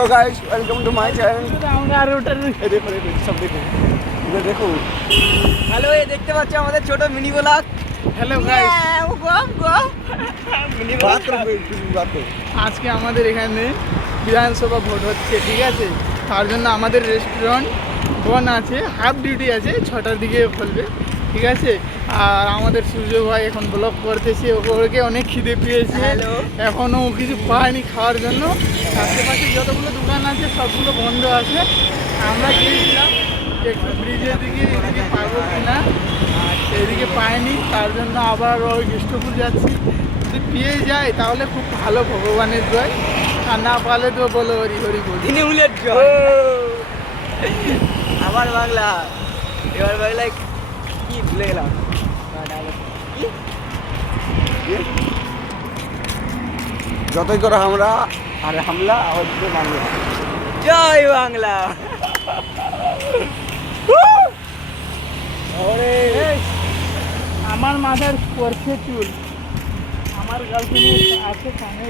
तो guys welcome to my channel. ये देखो सब देखो इधर देखो। हेलो, ये देखते পাচ্ছ আমাদের ছোট mini blog. Hello guys, mini blog করব। আজকে আমাদের এখানে বিধানসভা ভোট হচ্ছে, ঠিক আছে? তার জন্য আমাদের রেস্টুরেন্ট বন্ধ আছে, হাফ ডিউটি আছে, 6টার দিকে খুলবে, ঠিক আছে? আর আমাদের সূর্য ভাই এখন ব্লগ করতেছে, ওকে অনেক খিদে পেয়েছে, এখনও কিছু পায়নি খাওয়ার জন্য। আশেপাশে যতগুলো দোকান আছে সবগুলো বন্ধ আছে। আমরা গিয়েছিলাম একটু ব্রিজের দিকে, এদিকে পাবো কিনা, এদিকে পাইনি, তার জন্য আবার ওই কৃষ্ণপুর যাচ্ছি। যদি পেয়ে যায় তাহলে খুব ভালো, ভগবানের দয়, আর না পালে তো বলো হরি হরি বলি। আমার বাংলা, এবার বাংলায় কি ভুলে গেলাম। যতই করো আমরা আর হামলা হচ্ছে বাংলা। জয় বাংলা। আমার মাথার পরছে চুল, আমার গার্লফ্রেন্ড আছে কানে।